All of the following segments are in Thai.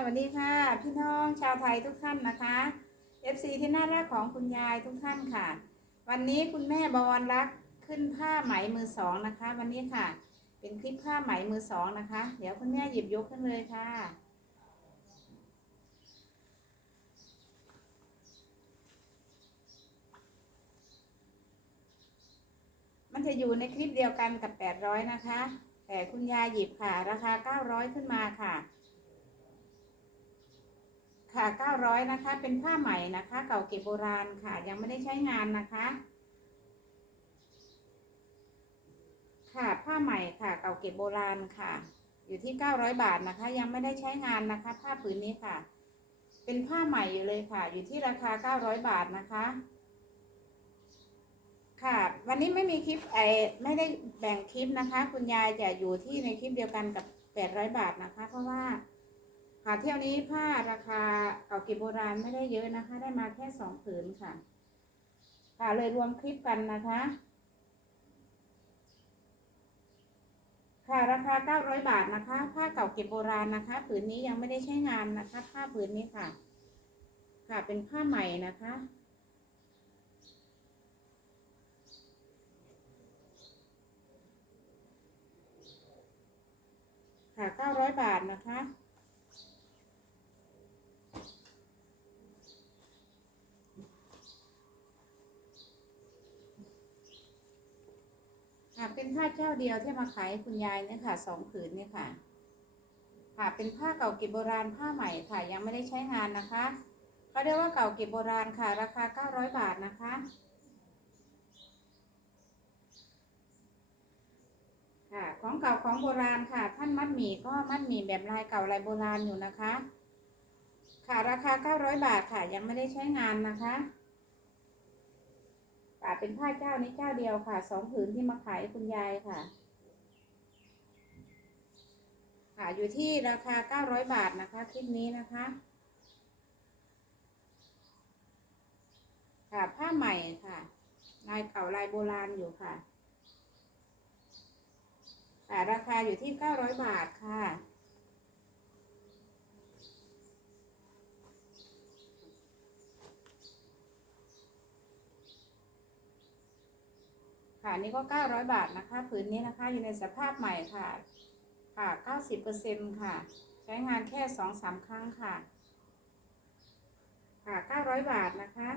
สวัสดีค่ะ พี่น้องชาวไทยทุกท่านนะคะ FC ที่น่ารักของคุณยายทุกท่านค่ะ วันนี้คุณแม่บวรรักขึ้นผ้าไหมมือสองนะคะ วันนี้ค่ะ เป็นคลิปผ้าไหมมือสองนะคะ เดี๋ยวคุณแม่หยิบยกขึ้นเลยค่ะ มันจะอยู่ในคลิปเดียวกันกับ 800 นะคะ แต่คุณยายหยิบค่ะ ราคา 900 ขึ้นมาค่ะ ค่ะ 900 นะคะ เป็นผ้าใหม่นะคะ เก่าเก็บโบราณค่ะ ยังไม่ได้ใช้งานนะคะ ค่ะ ผ้าใหม่ค่ะ เก่าเก็บโบราณค่ะ อยู่ที่ 900 บาทนะคะ ยังไม่ได้ใช้งานนะคะ ผ้าผืนนี้ค่ะ เป็นผ้าใหม่อยู่เลยค่ะ อยู่ที่ราคา 900 บาทนะคะ ค่ะ วันนี้ไม่มีคลิปไอไม่ได้แบ่งคลิปนะคะ คุณยายจะอยู่ที่ในคลิปเดียวกันกับ 800 บาทนะคะ เพราะว่า ค่ะเที่ยวนี้ผ้าราคาเก่าเก็บโบราณไม่ได้เยอะนะคะ ได้มาแค่สองผืนค่ะ ค่ะเลยรวมคลิปกันนะคะ ค่ะราคา900บาทนะคะ ผ้าเก่าเก็บโบราณนะคะ ผืนนี้ยังไม่ได้ใช้งานนะคะ ผ้าผืนนี้ค่ะ ค่ะเป็นผ้าใหม่นะคะค่ะ900 บาทนะคะ เป็นผ้าเจ้าเดียวที่มาขายคุณยายเนี่ยค่ะสองผืนเนี่ยค่ะ ค่ะเป็นผ้าเก่าเก็บโบราณผ้าใหม่ค่ะ ยังไม่ได้ใช้งานนะคะเขาเรียกว่าเก่าเก็บโบราณค่ะ ราคา 900 บาทนะคะค่ะของเก่าของโบราณค่ะ ท่านมัดหมี่ก็มัดหมี่แบบลายเก่าลายโบราณอยู่นะคะ ค่ะราคา 900 บาทค่ะ ยังไม่ได้ใช้งานนะคะ ค่ะเป็นผ้าเจ้านี้เจ้าเดียวค่ะ สองผืนที่มาขายคุณยายค่ะ ค่ะอยู่ที่ราคา900บาทนะคะคลิปนี้นะคะ ค่ะผ้าใหม่ค่ะลายเก่าลายโบราณอยู่ค่ะ ค่ะราคาอยู่ที่900บาทค่ะ ค่ะนี่ก็ 900 บาทนะคะ ผืนนี้นะคะอยู่ในสภาพใหม่ค่ะ ค่ะ 90%ค่ะ ใช้งานแค่ 2-3 ครั้งค่ะ ค่ะ 900 บาทนะคะ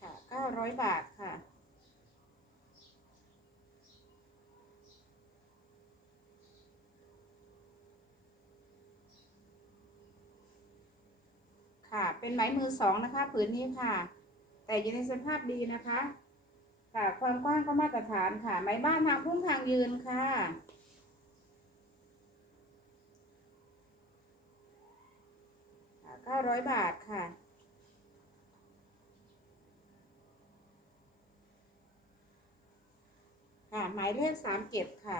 ค่ะ900 บาทค่ะ ค่ะ เป็นไหมมือสองนะคะ ผืนนี้ค่ะ แต่อยู่ในสภาพดีนะคะ ค่ะ ความกว้างก็มาตรฐานค่ะ ไหมบ้านทางพุ่งทางยืนค่ะค่ะ900บาทค่ะค่ะหมายเลขสามเจ็ดค่ะ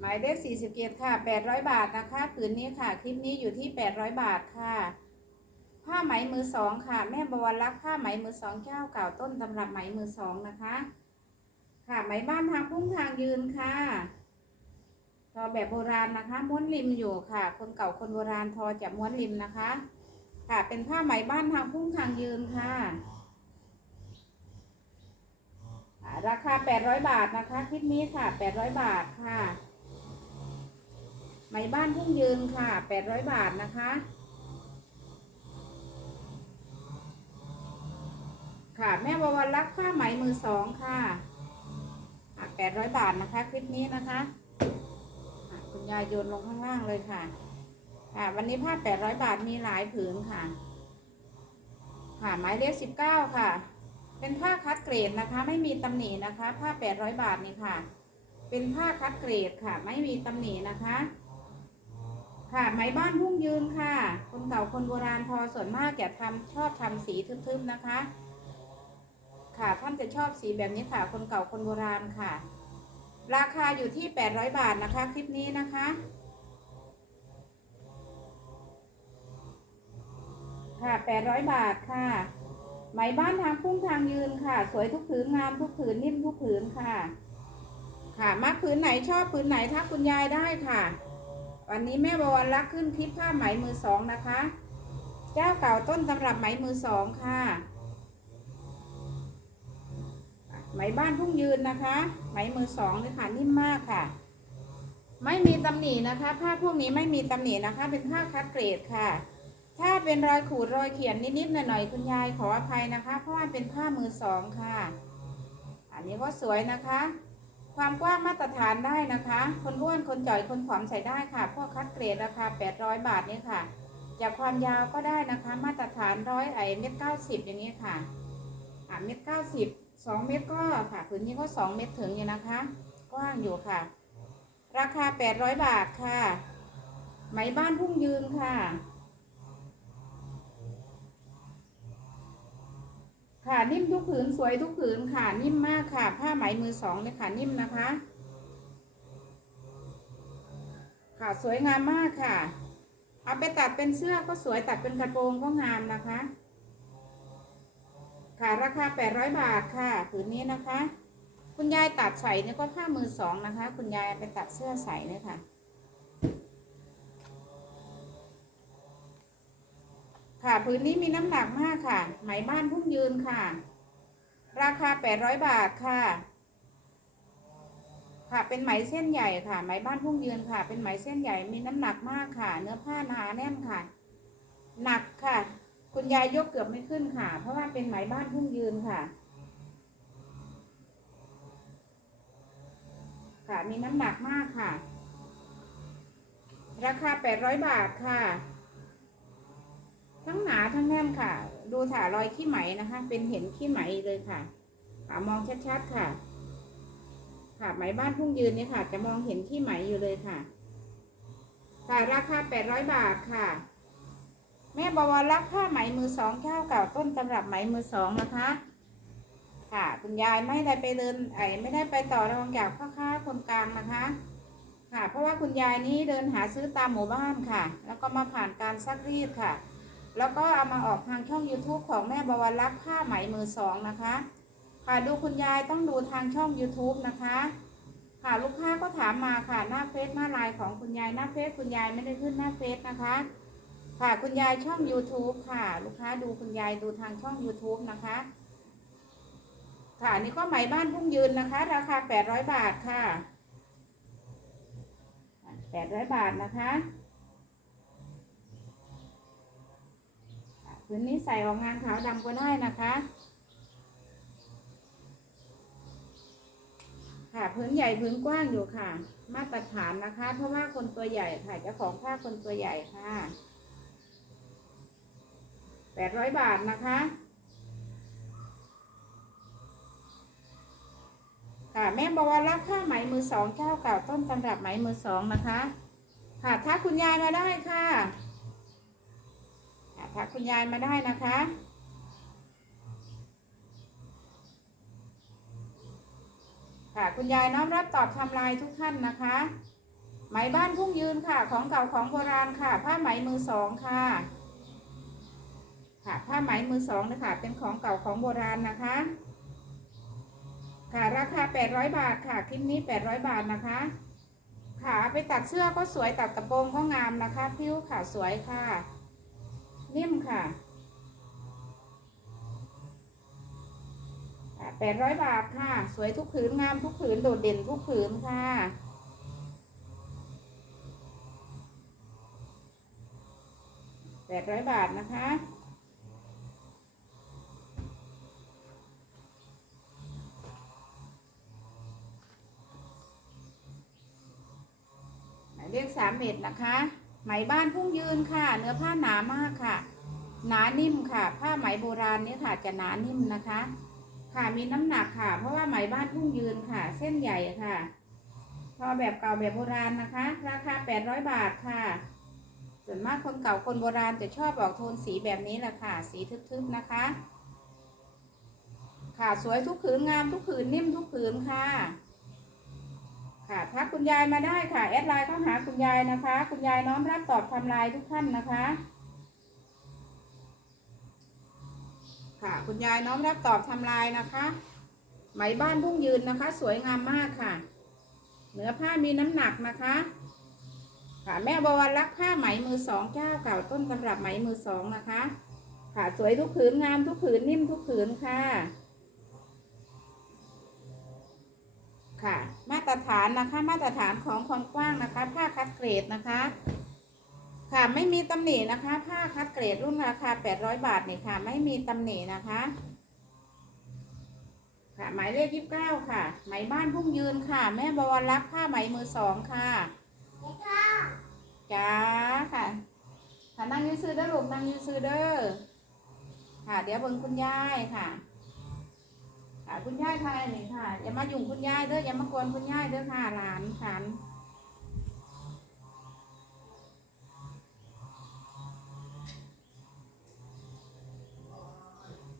หมายเลขสี่สิบเจ็ดค่ะแปดร้อยบาทนะคะผืนนี้ค่ะ คลิปนี้อยู่ที่แปดร้อยบาทค่ะ ผ้าไหมมือสองค่ะ แม่บวรรักผ้าไหมมือสองเจ้าเก่าต้นตำรับไหมมือสองนะคะ ค่ะไหมบ้านทางพุ่งทางยืนค่ะทอแบบโบราณนะคะ ม้วนริมอยู่ค่ะ คนเก่าคนโบราณทอจะม้วนริมนะคะ ค่ะเป็นผ้าไหมบ้านทางพุ่งทางยืนค่ะอ่าราคา 800 บาทนะคะ คลิปนี้ค่ะ 800 บาทค่ะ ไหมบ้านพุ่งยืนค่ะ800บาทนะคะ ค่ะแม่บวรรักผ้าไหมมือสองค่ะอะ800บาทนะคะคลิปนี้นะคะ คุณยายโยนลงข้างล่างเลยค่ะค่ะวันนี้ผ้า800บาทมีหลายผืนค่ะ ค่ะหมายเลข19ค่ะ เป็นผ้าคัดเกรดนะคะ ไม่มีตำหนินะคะ ผ้า800บาทนี่ค่ะ เป็นผ้าคัดเกรดค่ะ ไม่มีตำหนินะคะ ค่ะไหมบ้านพุ่งยืนค่ะ คนเก่าคนโบราณพอส่วนมากจะทำชอบทำสีทึบๆนะคะ ค่ะท่านจะชอบสีแบบนี้ค่ะคนเก่าคนโบราณค่ะ ราคาอยู่ที่ 800 บาทนะคะ คลิปนี้นะคะค่ะ 800 บาทค่ะ ไหมบ้านทางพุ่งทางยืนค่ะ สวยทุกผืนงามทุกผืนนิ่มทุกผืนค่ะ ค่ะมักผืนไหนชอบผืนไหนทักคุณยายได้ค่ะ วันนี้แม่บวรรักขึ้นคลิปผ้าไหมมือสองนะคะ เจ้าเก่าต้นตำรับไหมมือสองค่ะ ไหมบ้านพุ่งยืนนะคะ ไหมมือสองเลยค่ะนิ่มมากค่ะ ไม่มีตำหนินะคะ ผ้าพวกนี้ไม่มีตำหนินะคะ เป็นผ้าคัดเกรดค่ะ ถ้าเป็นรอยขูดรอยเขียนนิดๆหน่อยๆคุณยายขออภัยนะคะ เพราะว่าเป็นผ้ามือสองค่ะ อันนี้ก็สวยนะคะ ความกว้างมาตรฐานได้นะคะ คนอ้วนคนจ่อยคนผอมใส่ได้ค่ะ พวกคัดเกรดราคา 800 บาทนี่ค่ะ จากความยาวก็ได้นะคะ มาตรฐานร้อยไอเม็ดเก้าสิบอย่างนี้ค่ะอ่าเม็ดเก้าสิบสองเม็ดก็ค่ะผืนนี้ก็สองเม็ดถึงอยู่นะคะ กว้างอยู่ค่ะ ราคา 800 บาทค่ะ ไหมบ้านพุ่งยืนค่ะ ค่ะ นิ่มทุกผืนสวยทุกผืนค่ะ นิ่มมากค่ะ ผ้าไหมมือสองเลยค่ะ นิ่มนะคะ ค่ะสวยงามมากค่ะ เอาไปตัดเป็นเสื้อก็สวยตัดเป็นกระโปรงก็งามนะคะ ค่ะราคา 800 บาทค่ะผืนนี้นะคะ คุณยายตัดใส่เนี่ยก็ผ้ามือสองนะคะ คุณยายเอาไปตัดเสื้อใส่เนี่ยค่ะ ค่ะผืนนี้มีน้ำหนักมากค่ะ ไหมบ้านพุ่งยืนค่ะ ราคา 800 บาทค่ะ ค่ะเป็นไหมเส้นใหญ่ค่ะ ไหมบ้านพุ่งยืนค่ะ เป็นไหมเส้นใหญ่มีน้ำหนักมากค่ะ เนื้อผ้าหนาแน่นค่ะ หนักค่ะ คุณยายยกเกือบไม่ขึ้นค่ะ เพราะว่าเป็นไหมบ้านพุ่งยืนค่ะ ค่ะมีน้ำหนักมากค่ะ ราคา 800 บาทค่ะ ทั้งหนาทั้งแน่นค่ะ ดูถ่ารอยขี้ไหมนะคะ เป็นเห็นขี้ไหมเลยค่ะค่ะมองชัดๆค่ะ ค่ะไหมบ้านพุ่งยืนเนี่ยค่ะ จะมองเห็นขี้ไหมอยู่เลยค่ะ ค่ะราคา800บาทค่ะ แม่บวรรักผ้าไหมมือสองเจ้าเก่าต้นตำรับไหมมือสองนะคะ ค่ะคุณยายไม่ได้ไปเดินไอไม่ได้ไปต่อรองจากพ่อค้าคนกลางนะคะค่ะ เพราะว่าคุณยายนี้เดินหาซื้อตามหมู่บ้านค่ะ แล้วก็มาผ่านการซักรีดค่ะ แล้วก็เอามาออกทางช่อง YouTube ของแม่บวรรักผ้าไหมมือสองนะคะ ค่ะดูคุณยายต้องดูทางช่อง YouTube นะคะ ค่ะลูกค้าก็ถามมาค่ะหน้าเฟซหน้าไลน์ของคุณยายหน้าเฟซคุณยายไม่ได้ขึ้นหน้าเฟซนะคะ ค่ะคุณยายช่อง YouTube ค่ะ ลูกค้าดูคุณยายดูทางช่อง YouTube นะคะ ค่ะนี่ก็ไหมบ้านพุ่งยืนนะคะ ราคา 800 บาทค่ะ800 บาทนะคะ ค่ะพื้นนี้ใส่ออกงานขาวดำก็ได้นะคะ ค่ะพื้นใหญ่พื้นกว้างอยู่ค่ะ มาตรฐานนะคะ เพราะว่าคนตัวใหญ่ค่ะเจ้าของผ้าคนตัวใหญ่ค่ะแปดร้อยบาทนะคะค่ะแม่บอกว่ารับผ้าไหมมือสองเจ้าเก่าต้นตำรับไหมมือสองนะคะ ค่ะถ้าคุณยายมาได้ค่ะ ค่ะถ้าคุณยายมาได้นะคะ ค่ะคุณยายน้อมรับตอบทำลายทุกท่านนะคะ ไหมบ้านพุ่งยืนค่ะ ของเก่าของโบราณค่ะ ผ้าไหมมือสองค่ะ ค่ะผ้าไหมมือสองนะคะเป็นของเก่าของโบราณนะคะ ค่ะราคา 800 บาทค่ะคลิปนี้ 800 บาทนะคะค่ะไปตัดเสื้อก็สวยตัดกระโปรงก็งามนะคะพิ้วค่ะสวยค่ะ นิ่มค่ะแปดร้อยบาทค่ะ สวยทุกผืนงามทุกผืนโดดเด่นทุกผืนค่ะ แปดร้อยบาทนะคะหมายเลขสามเม็ดนะคะ ไหมบ้านพุ่งยืนค่ะ เนื้อผ้าหนามากค่ะ หนานิ่มค่ะ ผ้าไหมโบราณเนี่ยค่ะจะหนานิ่มนะคะ ค่ะมีน้ำหนักค่ะ เพราะว่าไหมบ้านพุ่งยืนค่ะ เส้นใหญ่ค่ะ พอแบบเก่าแบบโบราณนะคะ ราคา 800 บาทค่ะส่วนมากคนเก่าคนโบราณจะชอบออกโทนสีแบบนี้แหละค่ะ สีทึบๆนะคะ ค่ะสวยทุกผืนงามทุกผืนนิ่มทุกผืนค่ะ ค่ะถ้าคุณยายมาได้ค่ะแอดไลน์เข้าหาคุณยายนะคะ คุณยายน้อมรับตอบทำลายทุกท่านนะคะ ค่ะคุณยายน้อมรับตอบทำลายนะคะไหมบ้านพุ่งยืนนะคะ สวยงามมากค่ะเนื้อผ้ามีน้ำหนักนะคะ ค่ะแม่บวรรักผ้าไหมมือสองเจ้าเก่าต้นตำรับไหมมือสองนะคะ ค่ะสวยทุกผืนงามทุกผืนนิ่มทุกผืนค่ะ ค่ะ มาตรฐานนะคะ มาตรฐานของความกว้างนะคะ ผ้าคัดเกรดนะคะ ค่ะไม่มีตำหนินะคะ ผ้าคัดเกรดรุ่นราคา 800 บาทนี่ค่ะ ไม่มีตำหนินะคะ ค่ะหมายเลขยี่สิบเก้าค่ะ ไหมบ้านพุ่งยืนค่ะ แม่บวรรักผ้าไหมมือสองค่ะจ้าค่ะค่ะนั่งยืนซื้อเด้อลูกนั่งยืนซื้อเด้อค่ะ เดี๋ยวเบิ่งคุณยายค่ะ ค่ะคุณยายไทยนี่ค่ะ อย่ามายุ่งคุณยายเด้ออย่ามากวนคุณยายเด้อค่ะหลานฉัน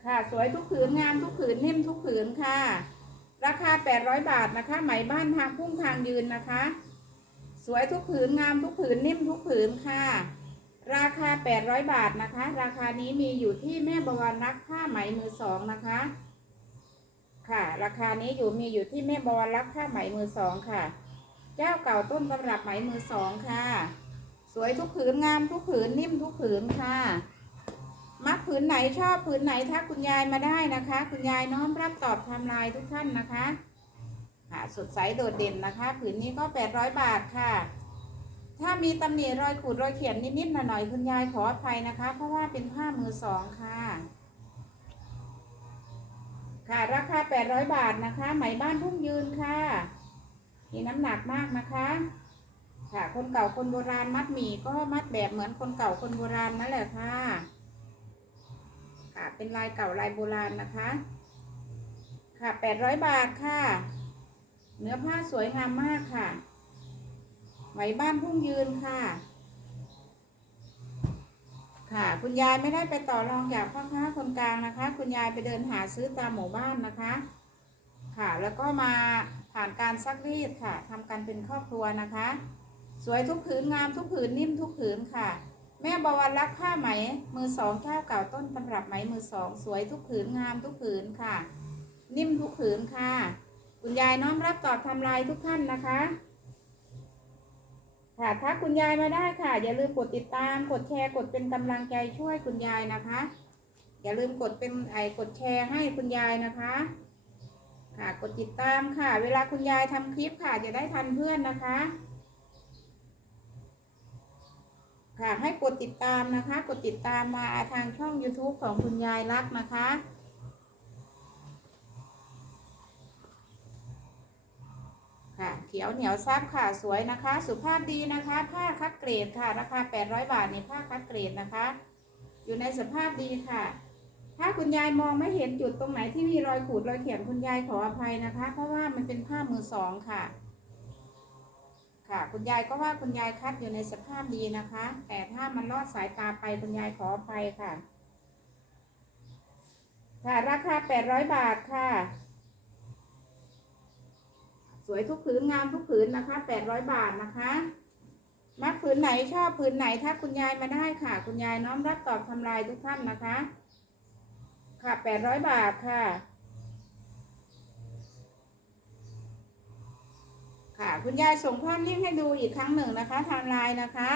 ค่ะ สวยทุกผืนงามทุกผืนนิ่มทุกผืนค่ะ ราคา 800 บาทนะคะ ไหมบ้านทางพุ่งทางยืนนะคะ สวยทุกผืนงามทุกผืนนิ่มทุกผืนค่ะ ราคา 800 บาทนะคะ ราคานี้มีอยู่ที่แม่บวรรักผ้าไหมมือสองนะคะ ค่ะ ราคานี้อยู่มีอยู่ที่แม่บวรรักผ้าไหมมือสองค่ะ เจ้าเก่าต้นตำรับไหมมือสองค่ะ สวยทุกผืนงามทุกผืนนิ่มทุกผืนค่ะ มักผืนไหนชอบผืนไหนถ้าคุณยายมาได้นะคะ คุณยายน้อมรับตอบทำลายทุกท่านนะคะค่ะสดใสโดดเด่นนะคะ ผืนนี้ก็ 800 บาทค่ะ ถ้ามีตำหนิรอยขูดรอยเขียนนิดๆหน่อยๆคุณยายขออภัยนะคะ เพราะว่าเป็นผ้ามือสองค่ะ ค่ะ ราคา 800 บาทนะคะ ไหมบ้านพุ่งยืนค่ะ มีน้ำหนักมากนะคะ ค่ะ คนเก่าคนโบราณมัดหมี่ก็มัดแบบเหมือนคนเก่าคนโบราณนั่นแหละค่ะ ค่ะ เป็นลายเก่าลายโบราณนะคะ ค่ะ 800 บาทค่ะ เนื้อผ้าสวยงามมากค่ะ ไหมบ้านพุ่งยืนค่ะ ค่ะ คุณยายไม่ได้ไปต่อรองจากพ่อค้าคนกลางนะคะ คุณยายไปเดินหาซื้อตามหมู่บ้านนะคะ ค่ะ แล้วก็มาผ่านการซักรีดค่ะทำกันเป็นครอบครัวนะคะ สวยทุกผืนงามทุกผืนนิ่มทุกผืนค่ะ แม่บวรรักผ้าไหม มือสองเจ้าเก่าต้นตำรับไหมมือสองสวยทุกผืนงามทุกผืนค่ะ นิ่มทุกผืนค่ะ คุณยายน้อมรับตอบทำลายทุกท่านนะคะ ค่ะ ถ้าคุณยายมาได้ค่ะ อย่าลืมกดติดตาม กดแชร์ กดเป็นกำลังใจช่วยคุณยายนะคะ อย่าลืมกดเป็นไอกดแชร์ให้คุณยายนะคะ ค่ะ กดติดตามค่ะ เวลาคุณยายทำคลิปค่ะ จะได้ทันเพื่อนนะคะ ค่ะ ให้กดติดตามนะคะ กดติดตามมาทางช่อง YouTube ของคุณยายรักนะคะ ค่ะเขียวเหนียวซับค่ะสวยนะคะ สุภาพดีนะคะ ผ้าคัดเกรดค่ะ ราคา 800 บาทในผ้าคัดเกรดนะคะ อยู่ในสภาพดีค่ะ ถ้าคุณยายมองไม่เห็นจุดตรงไหนที่มีรอยขูดรอยเขียนคุณยายขออภัยนะคะ เพราะว่ามันเป็นผ้ามือสองค่ะ ค่ะ คุณยายก็ว่าคุณยายคัดอยู่ในสภาพดีนะคะ แต่ถ้ามันลอดสายตาไปคุณยายขออภัยค่ะ ค่ะราคา 800 บาทค่ะ วยทุกผืนงามทุกผืนนะคะ800บาทนะคะมักผืนไหนชอบผืนไหนถ้าคุณยายมาได้ค่ะ คุณยายน้อมรับตอบทำลายทุกท่านนะคะ ค่ะ800บาทค่ะ ค่ะ คุณยายส่งภาพนิ่งให้ดูอีกครั้งหนึ่งนะคะทางไลน์นะคะ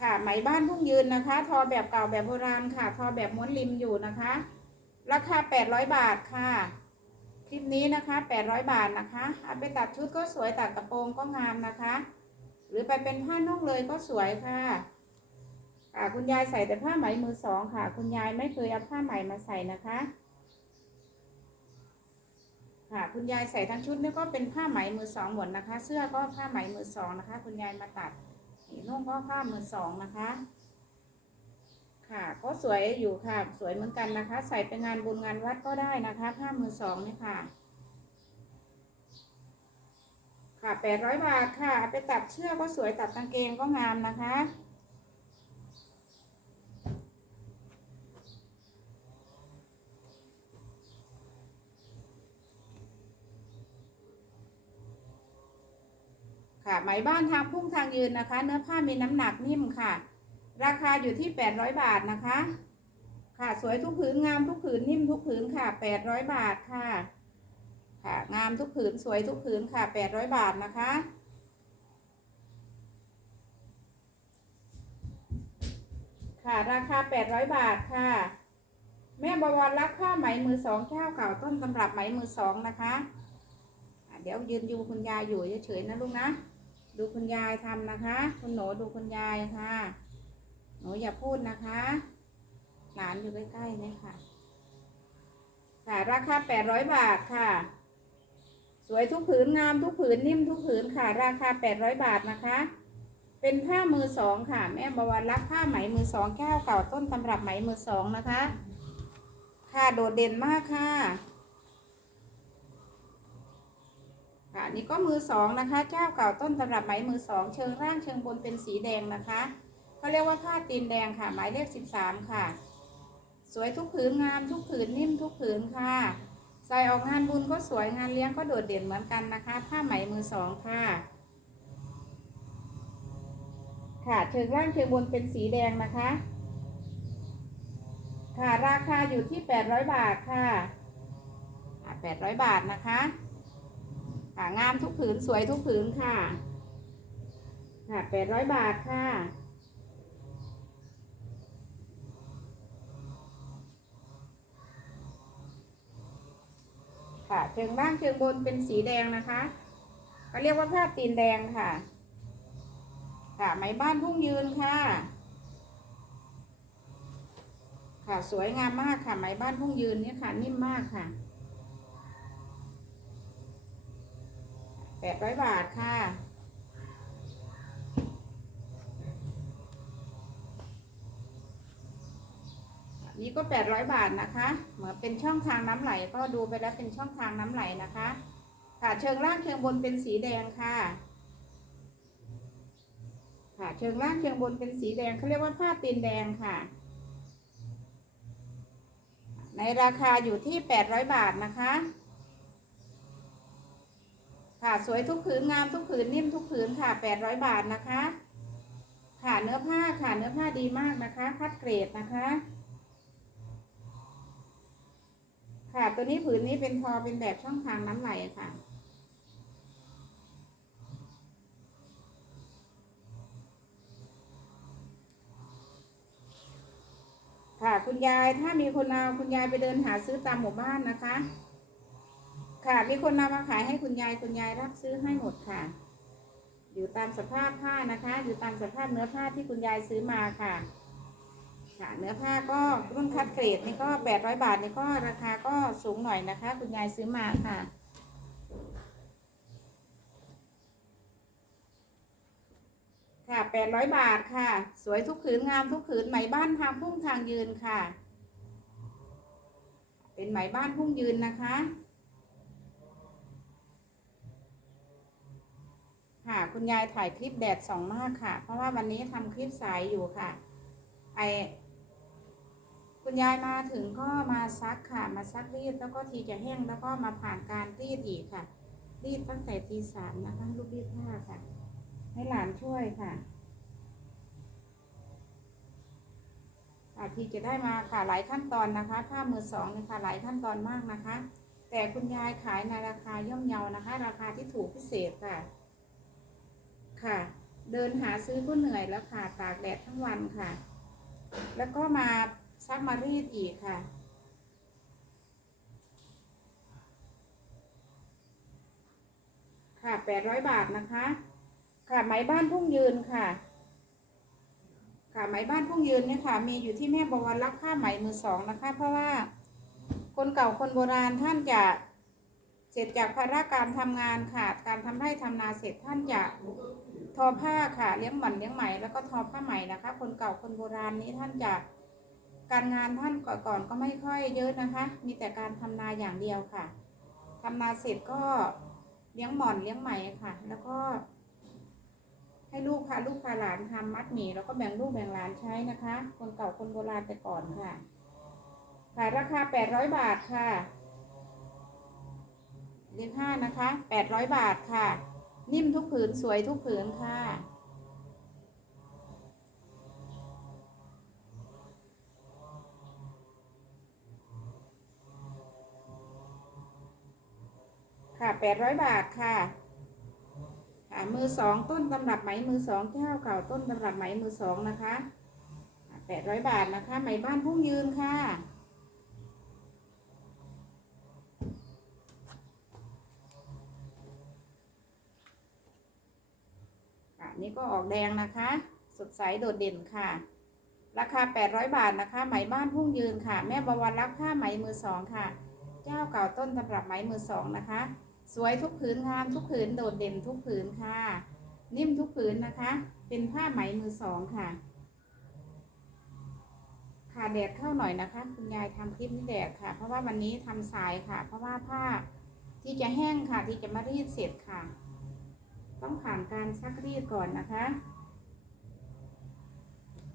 ค่ะไหมบ้านพุ่งยืนนะคะ ทอแบบเก่าแบบโบราณค่ะ ทอแบบม้วนริมอยู่นะคะ ราคา800บาทค่ะ คลิปนี้นะคะ 800 บาทนะคะเอาไปตัดชุดก็สวยตัดกระโปรงก็งามนะคะ หรือไปเป็นผ้านุ่งเลยก็สวยค่ะค่ะคุณยายใส่แต่ผ้าไหมมือสองค่ะ คุณยายไม่เคยเอาผ้าไหมมาใส่นะคะ ค่ะคุณยายใส่ทั้งชุดนี่ก็เป็นผ้าไหมมือสองหมดนะคะ เสื้อก็ผ้าไหมมือสองนะคะ คุณยายมาตัดนุ่งก็ผ้ามือสองนะคะ ค่ะ ก็สวยอยู่ค่ะ สวยเหมือนกันนะคะ ใส่ไปงานบุญงานวัดก็ได้นะคะผ้ามือสองนี่ค่ะ ค่ะแปดร้อยบาทค่ะไปตัดเชือกก็สวยตัดกางเกงก็งามนะคะค่ะไหมบ้านทางพุ่งทางยืนนะคะ เนื้อผ้ามีน้ำหนักนิ่มค่ะ ราคาอยู่ที่ 800 บาทนะคะ ค่ะสวยทุกผืนงามทุกผืนนิ่มทุกผืนค่ะ 800 บาทค่ะ ค่ะ งามทุกผืนสวยทุกผืนค่ะ 800 บาทนะคะค่ะราคา 800 บาทค่ะ แม่บวรรักผ้าไหมมือสองเจ้าเก่าต้นตำรับไหมมือสองนะคะะเดี๋ยวยืนดูคุณยายอยู่เฉยๆนะลูกนะ ดูคุณยายทำนะคะ คุณหนูดูคุณยายค่ะ หนูอย่าพูดนะคะ หลานอยู่ใกล้ๆนี่ค่ะ ค่ะ ราคา800บาทค่ะ สวยทุกผืนงามทุกผืนนิ่มทุกผืนค่ะ ราคา800บาทนะคะ เป็นผ้ามือสองค่ะ แม่บวรรักผ้าไหมมือสองแก้วเก่าต้นตำรับไหมมือสองนะคะ ค่ะโดดเด่นมากค่ะค่ะนี่ก็มือสองนะคะ เจ้าเก่าต้นตำรับไหมมือสองเชิงร่างเชิงบนเป็นสีแดงนะคะ เขาเรียกว่าผ้าตีนแดงค่ะ หมายเลขสิบสามค่ะ สวยทุกผืนงามทุกผืนนิ่มทุกผืนค่ะ ใส่ออกงานบุญก็สวยงานเลี้ยงก็โดดเด่นเหมือนกันนะคะ ผ้าไหมมือสองค่ะ ค่ะเชิงร่างเชิงบนเป็นสีแดงนะคะ ค่ะราคาอยู่ที่800บาทค่ะอะ800บาทนะคะค่ะงามทุกผืนสวยทุกผืนค่ะค่ะ800บาทค่ะ ค่ะเชิงล่างเชิงบนเป็นสีแดงนะคะก็เรียกว่าผ้าตีนแดงค่ะ ค่ะไหมบ้านพุ่งยืนค่ะ ค่ะสวยงามมากค่ะไหมบ้านพุ่งยืนเนี่ยค่ะ นิ่มมากค่ะแปดร้อยบาทค่ะ นี่ก็แปดร้อยบาทนะคะ เหมือนเป็นช่องทางน้ำไหลก็ดูไปแล้วเป็นช่องทางน้ำไหลนะคะ ค่ะเชิงล่างเชิงบนเป็นสีแดงค่ะ ค่ะเชิงล่างเชิงบนเป็นสีแดงเขาเรียกว่าผ้าตีนแดงค่ะ ในราคาอยู่ที่ 800 บาทนะคะ ค่ะสวยทุกผืนงามทุกผืนนิ่มทุกผืนค่ะ 800 บาทนะคะค่ะเนื้อผ้าค่ะเนื้อผ้าดีมากนะคะ คัดเกรดนะคะ ค่ะ ตัวนี้ผืนนี้เป็นทอเป็นแบบช่องทางน้ำไหลค่ะ ค่ะคุณยายถ้ามีคนเอาคุณยายไปเดินหาซื้อตามหมู่บ้านนะคะ ค่ะมีคนนำมาขายให้คุณยายคุณยายรับซื้อให้หมดค่ะ อยู่ตามสภาพผ้านะคะ อยู่ตามสภาพเนื้อผ้าที่คุณยายซื้อมาค่ะ ค่ะ เนื้อผ้าก็รุ่นคัดเกรดนี่ก็แปดร้อยบาทนี่ก็ราคาก็สูงหน่อยนะคะ คุณยายซื้อมาค่ะค่ะแปดร้อยบาทค่ะ สวยทุกผืนงามทุกผืนไหมบ้านทางพุ่งทางยืนค่ะ เป็นไหมบ้านพุ่งยืนนะคะ ค่ะคุณยายถ่ายคลิปแดดส่องมากค่ะ เพราะว่าวันนี้ทำคลิปสายอยู่ค่ะ ไอ คุณยายมาถึงก็มาซักค่ะ มาซักรีดแล้วก็ทีจะแห้งแล้วก็มาผ่านการรีดอีกค่ะ รีดตั้งแต่ตีสามนะคะลูกรีดผ้าค่ะ ให้หลานช่วยค่ะค่ะที่จะได้มาค่ะหลายขั้นตอนนะคะ ผ้ามือสองนี่ยค่ะหลายขั้นตอนมากนะคะ แต่คุณยายขายในราคาย่อมเยานะคะ ราคาที่ถูกพิเศษค่ะ ค่ะ เดินหาซื้อก็เหนื่อยแล้วค่ะตากแดดทั้งวันค่ะ แล้วก็มา ซักมารีดอีกค่ะ ค่ะแปดร้อยบาทนะคะ ค่ะไหมบ้านพุ่งยืนค่ะ ค่ะไหมบ้านพุ่งยืนเนี่ยค่ะ มีอยู่ที่แม่บวรรักผ้าไหมมือสองนะคะ เพราะว่า คนเก่าคนโบราณท่านจะเสร็จจากภาระการทำงานค่ะ การทำไร่ทำนาเสร็จท่านจะทอผ้าค่ะ เลี้ยงหมันเลี้ยงไหมแล้วก็ทอผ้าไหมนะคะ คนเก่าคนโบราณนี้ท่านจะ การงานท่านก่อนๆก็ไม่ค่อยเยอะนะคะ มีแต่การทำนาอย่างเดียวค่ะทำนาเสร็จก็เลี้ยงหม่อนเลี้ยงไหมค่ะ แล้วก็ ให้ลูกพาลูกพาหลานทำมัดหมี่แล้วก็แบ่งลูกแบ่งหลานใช้นะคะ คนเก่าคนโบราณแต่ก่อนค่ะ ขายราคา800บาทค่ะเลขห้านะคะ800บาทค่ะ นิ่มทุกผืนสวยทุกผืนค่ะ ค่ะแปดร้อยบาทค่ะค่ะมือสองต้นตำรับไหมมือสองเจ้าเก่าต้นตำรับไหมมือสองนะคะแปดร้อยบาทนะคะ ไหมบ้านพุ่งยืนค่ะนี่ก็ออกแดงนะคะ สดใสโดดเด่นค่ะ ราคา 800 บาทนะคะ ไหมบ้านพุ่งยืนค่ะ แม่บวรรักผ้าไหมมือสองค่ะ เจ้าเก่าต้นตำรับไหมมือสองนะคะ สวยทุกผืนงามทุกผืนโดดเด่นทุกผืนค่ะ นิ่มทุกผืนนะคะ เป็นผ้าไหมมือสองค่ะค่ะแดดเข้าหน่อยนะคะ คุณยายทำคลิปนี้แดดค่ะ เพราะว่าวันนี้ทำสายค่ะ เพราะว่าผ้าที่จะแห้งค่ะ ที่จะมารีดเสร็จค่ะ ต้องผ่านการซักรีดก่อนนะคะ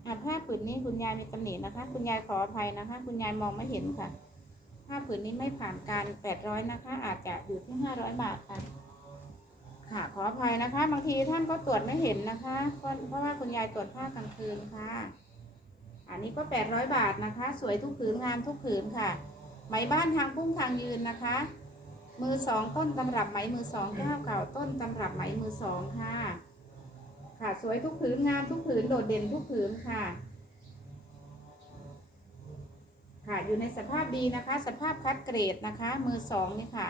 อะผ้าผืนนี้คุณยายมีตำหนินะคะ คุณยายขออภัยนะคะ คุณยายมองไม่เห็นค่ะ ผ้าผืนนี้ไม่ผ่านการ 800 นะคะ อาจจะอยู่ที่ 500 บาทค่ะ ค่ะ ขออภัยนะคะ บางทีท่านก็ตรวจไม่เห็นนะคะ เพราะว่าคุณยายตรวจผ้ากลางคืนค่ะ อันนี้ก็ 800 บาทนะคะ สวยทุกผืนงามทุกผืนค่ะ ไหมบ้านทางพุ่งทางยืนนะคะ มือสองต้นตำรับไหมมือสองเจ้าเก่าต้นตำรับไหมมือสองค่ะ ค่ะ สวยทุกผืนงามทุกผืนโดดเด่นทุกผืนค่ะ ค่ะอยู่ในสภาพดีนะคะ สภาพคัดเกรดนะคะ มือสองนี่ค่ะ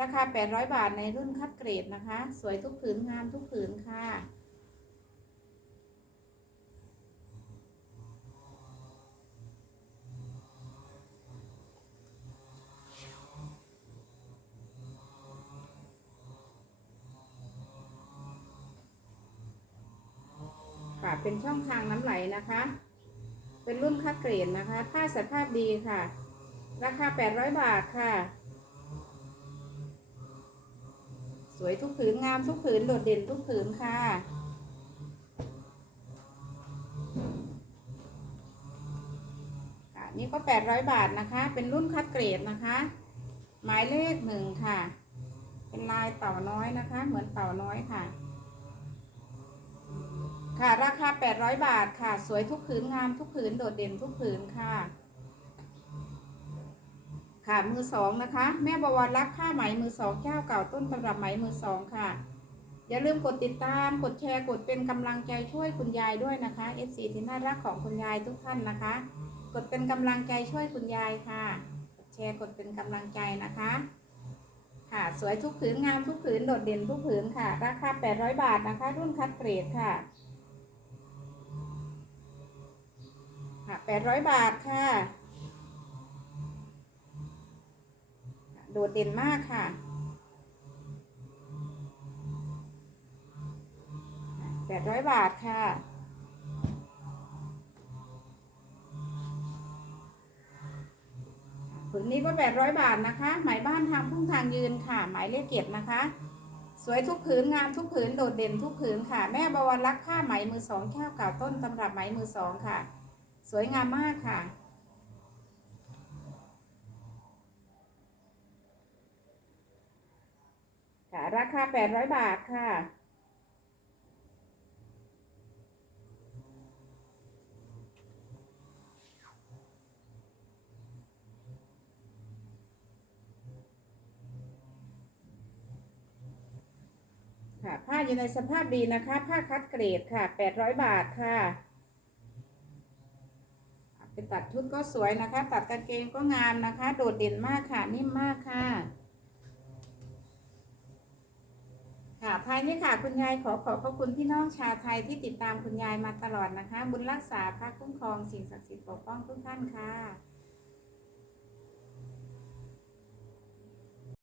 ราคา 800 บาทในรุ่นคัดเกรดนะคะ สวยทุกผืนงามทุกผืนค่ะค่ะเป็นช่องทางน้ำไหลนะคะ เป็นรุ่นคัดเกรดนะคะ ผ้าสภาพดีค่ะ ราคา 800 บาทค่ะ สวยทุกผืนงามทุกผืนโดดเด่นทุกผืนค่ะ ค่ะ นี่ก็ 800 บาทนะคะ เป็นรุ่นคัดเกรดนะคะ หมายเลขหนึ่งค่ะ เป็นลายเต่าน้อยนะคะ เหมือนเต่าน้อยค่ะ ค่ะราคา 800 บาทค่ะ สวยทุกผืนงามทุกผืนโดดเด่นทุกผืนค่ะ ค่ะมือสองนะคะ แม่บวรรักผ้าไหมมือสองเจ้าเก่าต้นตำรับไหมมือสองค่ะ อย่าลืมกดติดตามกดแชร์กดเป็นกำลังใจช่วยคุณยายด้วยนะคะ FC ที่น่ารักของคุณยายทุกท่านนะคะ กดเป็นกำลังใจช่วยคุณยายค่ะ กดแชร์กดเป็นกำลังใจนะคะค่ะสวยทุกผืนงามทุกผืนโดดเด่นทุกผืนค่ะ ราคา 800 บาทนะคะ รุ่นคัดเกรดค่ะ ค่ะ800บาทค่ะ โดดเด่นมากค่ะ800บาทค่ะผืนนี้ก็800บาทนะคะ หมายบ้านทางพุ่งทางยืนค่ะ หมายเลขเก็บนะคะ สวยทุกผืนงามทุกผืนโดดเด่นทุกผืนค่ะ แม่บวรรักผ้าไหมมือสองแก้วเก่าต้นตำรับไหมมือสองค่ะ สวยงามมากค่ะค่ะ ราคา 800 บาทค่ะ ค่ะ ผ้าอยู่ในสภาพดีนะคะ ผ้าคัดเกรดค่ะ 800 บาทค่ะ ไปตัดชุดก็สวยนะคะ ตัดกางเกงก็งามนะคะ โดดเด่นมากค่ะ นิ่มมากค่ะ ค่ะท้ายนี้ค่ะ คุณยายขอขอบพระคุณพี่น้องชาวไทยที่ติดตามคุณยายมาตลอดนะคะ บุญรักษาพระคุ้มครองสิ่งศักดิ์สิทธิ์ปกป้องทุกท่านค่ะ